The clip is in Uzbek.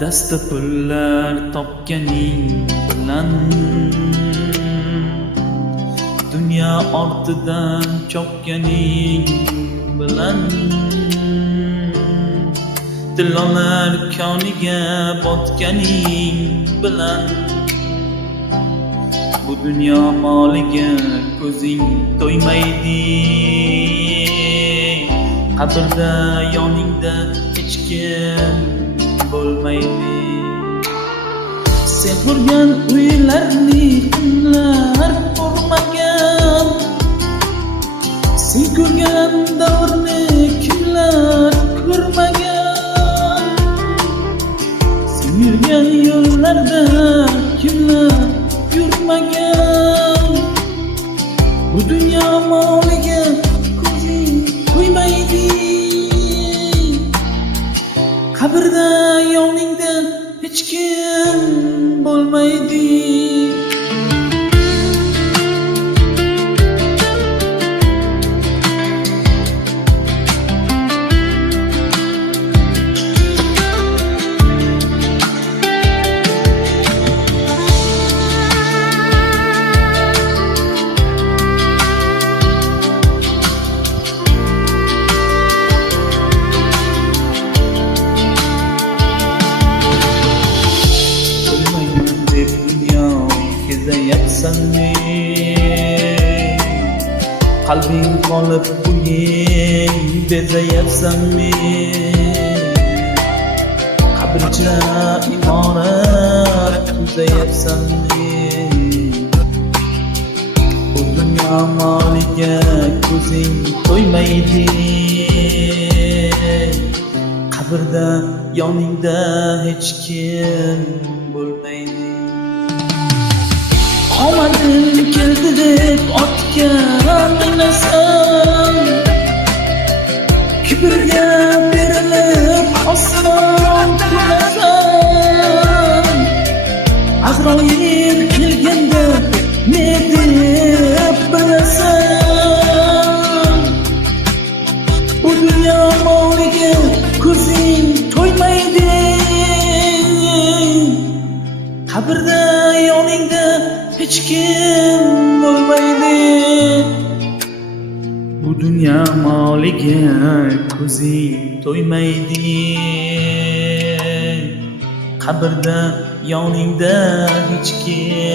Dasta pullar topganing bilan dunyo ortidan chopganing bilan tillolar koniga botganing bilan bu dunyo moliga ko'zing to'ymaydi. Qabrda yoningda hech kim bo'lmaydi. Sen qurgan uylarni kimlar qurmagan, sen ko'rgan davrni kimlar ko'rmagan, sen yurgan yo'llarda kimlar yurmagan. Bu dunyo moliga ko'zing to'ymaydi. Qabrda yoningda hech kim bo'lmaydi. Kezayapsanmi? Qalbing qolib uying bezayapsanmi? Qabrcha imorat tuzayapsanmi? Bu dunyo moliga ko'zing to'ymaydi. Qabrda yoningda hech kim bo'lmaydi. Omadim keldi deb otga minasan, kibrga berilib osmon kulasan. Azroil kelganda ne deb bilasan? Bu dunyo moliga ko'zing to'ymaydi. Qabrda yoningda hech kim bo'lmaydi. Bu dunyo moliga ko'zing to'ymaydi. Qabrda yoningda hech kim